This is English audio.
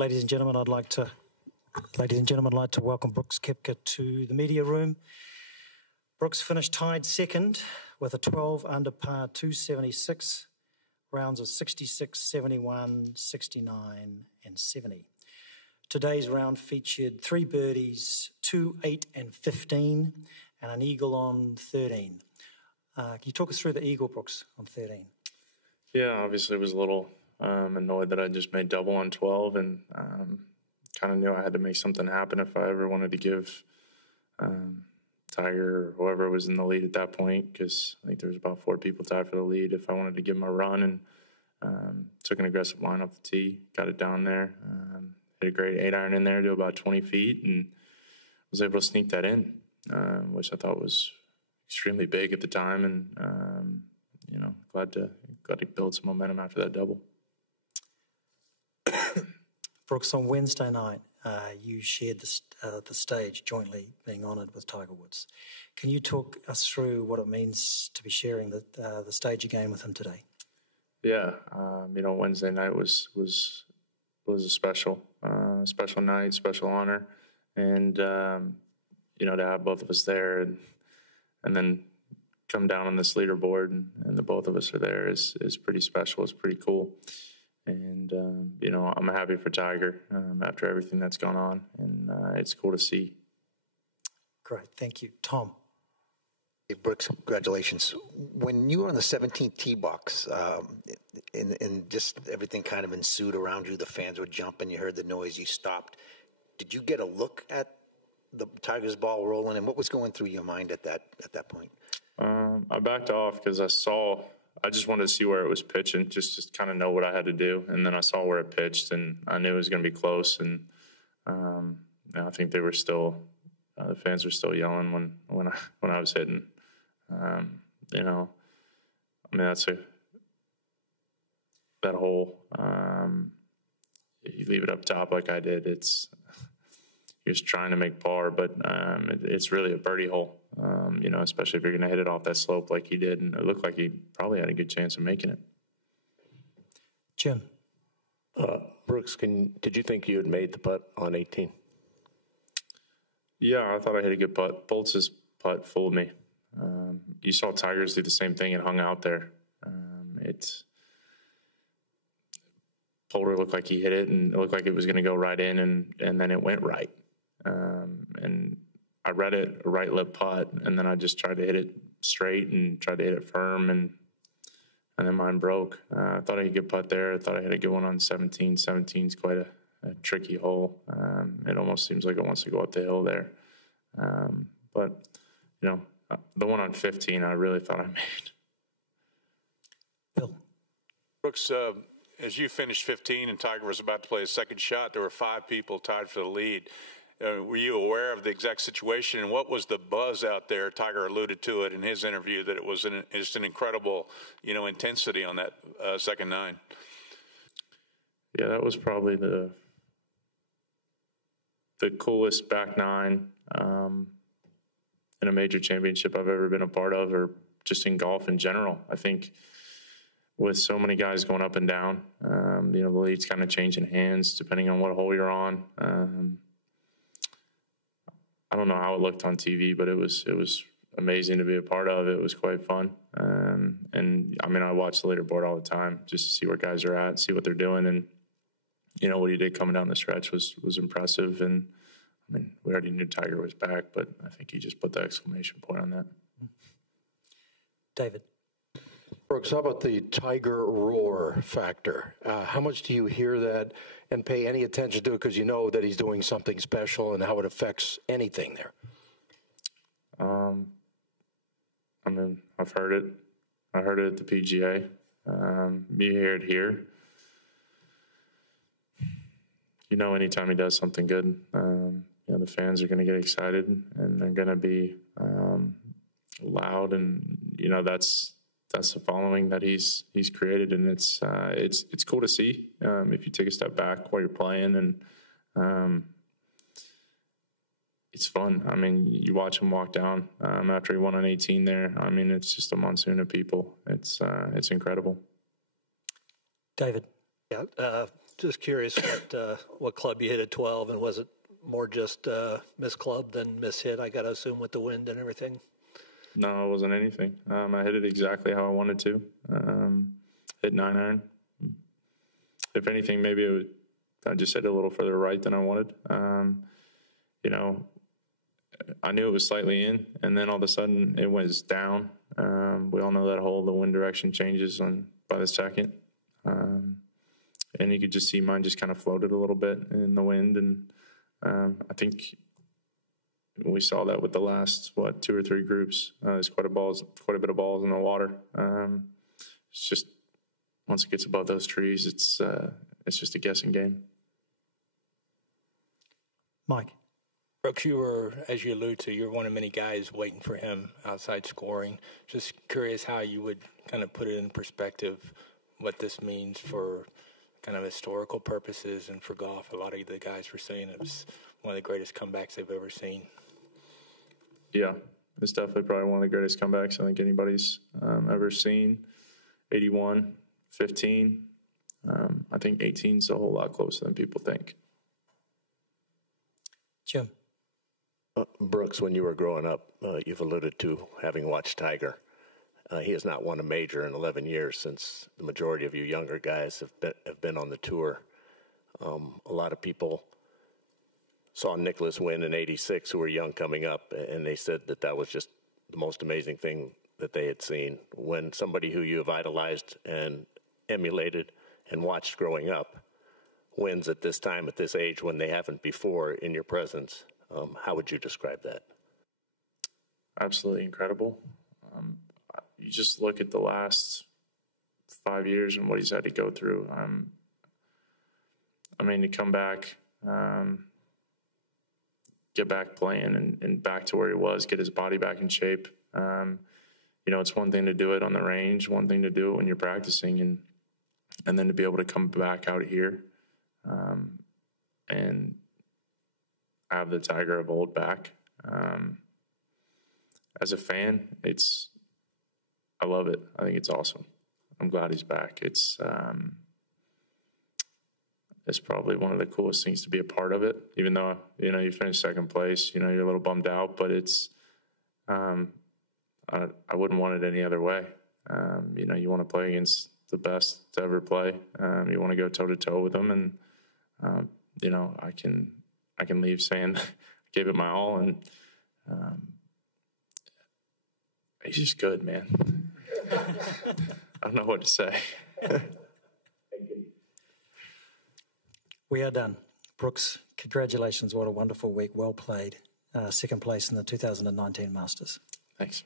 Ladies and gentlemen, I'd like to welcome Brooks Koepka to the media room. Brooks finished tied second with a 12 under par 276, rounds of 66, 71, 69 and 70. Today's round featured 3 birdies, 2, 8 and 15 and an eagle on 13. Can you talk us through the eagle, Brooks, on 13? Yeah, obviously was a little annoyed that I just made double on 12 and kind of knew I had to make something happen if I ever wanted to give Tiger or whoever was in the lead at that point, because I think there was about 4 people tied for the lead. If I wanted to give him a run, and took an aggressive line off the tee, got it down there, hit a great 8-iron in there to about 20 feet and was able to sneak that in, which I thought was extremely big at the time, and glad to build some momentum after that double. Brooks, on Wednesday night, you shared the stage jointly being honoured with Tiger Woods. Can you talk us through what it means to be sharing the stage again with him today? Yeah, Wednesday night was a special night, special honor, and to have both of us there and then come down on this leaderboard and the both of us are there is pretty special. It's pretty cool. And, I'm happy for Tiger after everything that's gone on, and it's cool to see. Great. Thank you. Tom. Hey, Brooks, congratulations. When you were on the 17th tee box and just everything kind of ensued around you, the fans were jumping, you heard the noise, you stopped. Did you get a look at the Tiger's ball rolling, and what was going through your mind at that point? I backed off because I just wanted to see where it was pitching, just to kind of know what I had to do. And then I saw where it pitched, and I knew it was going to be close. And I think they were still, the fans were still yelling when I was hitting. That hole. You leave it up top like I did. You're just trying to make par, but it's really a birdie hole. Especially if you're going to hit it off that slope like he did, and it looked like he probably had a good chance of making it. Jim. Brooks, did you think you had made the putt on 18? Yeah, I thought I hit a good putt. Boltz's putt fooled me. You saw Tigers do the same thing and hung out there. Poulter looked like he hit it, and it looked like it was going to go right in, and then it went right. And I read it, a right lip putt, and then I just tried to hit it straight and tried to hit it firm, and then mine broke. I thought I had a good putt there. I thought I had a good one on 17. 17 is quite a tricky hole. It almost seems like it wants to go up the hill there. But the one on 15, I really thought I made. Bill. Brooks, as you finished 15 and Tiger was about to play his second shot, there were 5 people tied for the lead. Were you aware of the exact situation, and what was the buzz out there? Tiger alluded to it in his interview that it was just an incredible, intensity on that second 9. Yeah, that was probably the coolest back 9 in a major championship I've ever been a part of, or just in golf in general. I think with so many guys going up and down, the lead's kind of changing hands depending on what hole you're on. I don't know how it looked on TV, but it was amazing to be a part of. It was quite fun. And I watch the leaderboard all the time just to see where guys are at, see what they're doing. And, what he did coming down the stretch was impressive. And, we already knew Tiger was back, but I think he just put the exclamation point on that. David. Brooks, how about the Tiger roar factor? How much do you hear that and pay any attention to it, because you know that he's doing something special, and how it affects anything there? I've heard it. I heard it at the PGA. You hear it here. Anytime he does something good, the fans are going to get excited, and they're going to be loud, and that's the following that he's created, and it's cool to see if you take a step back while you're playing, and it's fun. You watch him walk down after he won on 18 there. It's just a monsoon of people. It's incredible. David. Yeah, Just curious what club you hit at 12, and was it more just miss club than miss hit? I got to assume with the wind and everything. No, it wasn't anything. I hit it exactly how I wanted to. Hit 9-iron. If anything, maybe I just hit it a little further right than I wanted. You know, I knew it was slightly in, and then all of a sudden it was down. We all know that the wind direction changes by the second. And you could just see mine just kind of floated a little bit in the wind. And I think we saw that with the last, 2 or 3 groups. There's quite a bit of balls in the water. It's just, once it gets above those trees, it's just a guessing game. Mike. Brooks, you were, as you allude to, you're one of many guys waiting for him outside scoring. Just curious how you would kind of put it in perspective, what this means for kind of historical purposes and for golf. A lot of the guys were saying it was one of the greatest comebacks they've ever seen. Yeah, it's definitely probably one of the greatest comebacks I think anybody's ever seen. 81, 15. I think 18 is a whole lot closer than people think. Jim. Brooks, when you were growing up, you've alluded to having watched Tiger. He has not won a major in 11 years since the majority of you younger guys have been on the tour. A lot of people saw Nicklaus win in '86 who were young coming up, and they said that was just the most amazing thing that they had seen. When somebody who you have idolized and emulated and watched growing up wins at this time, at this age, when they haven't before in your presence, how would you describe that? Absolutely incredible. You just look at the last 5 years and what he's had to go through. I mean, to come back, get back playing and back to where he was, get his body back in shape. You know, it's one thing to do it on the range, one thing to do it when you're practicing, and then to be able to come back out here and have the Tiger of old back. As a fan, I love it. I think it's awesome. I'm glad he's back. It's probably one of the coolest things to be a part of it, even though, you know, you finished second place, you know, you're a little bummed out, but it's, I wouldn't want it any other way. You know, you want to play against the best to ever play. You want to go toe to toe with them. And, you know, I can leave saying I gave it my all, and he's just good, man. I don't know what to say. We are done. Brooks, congratulations. What a wonderful week. Well played. Second place in the 2019 Masters. Thanks.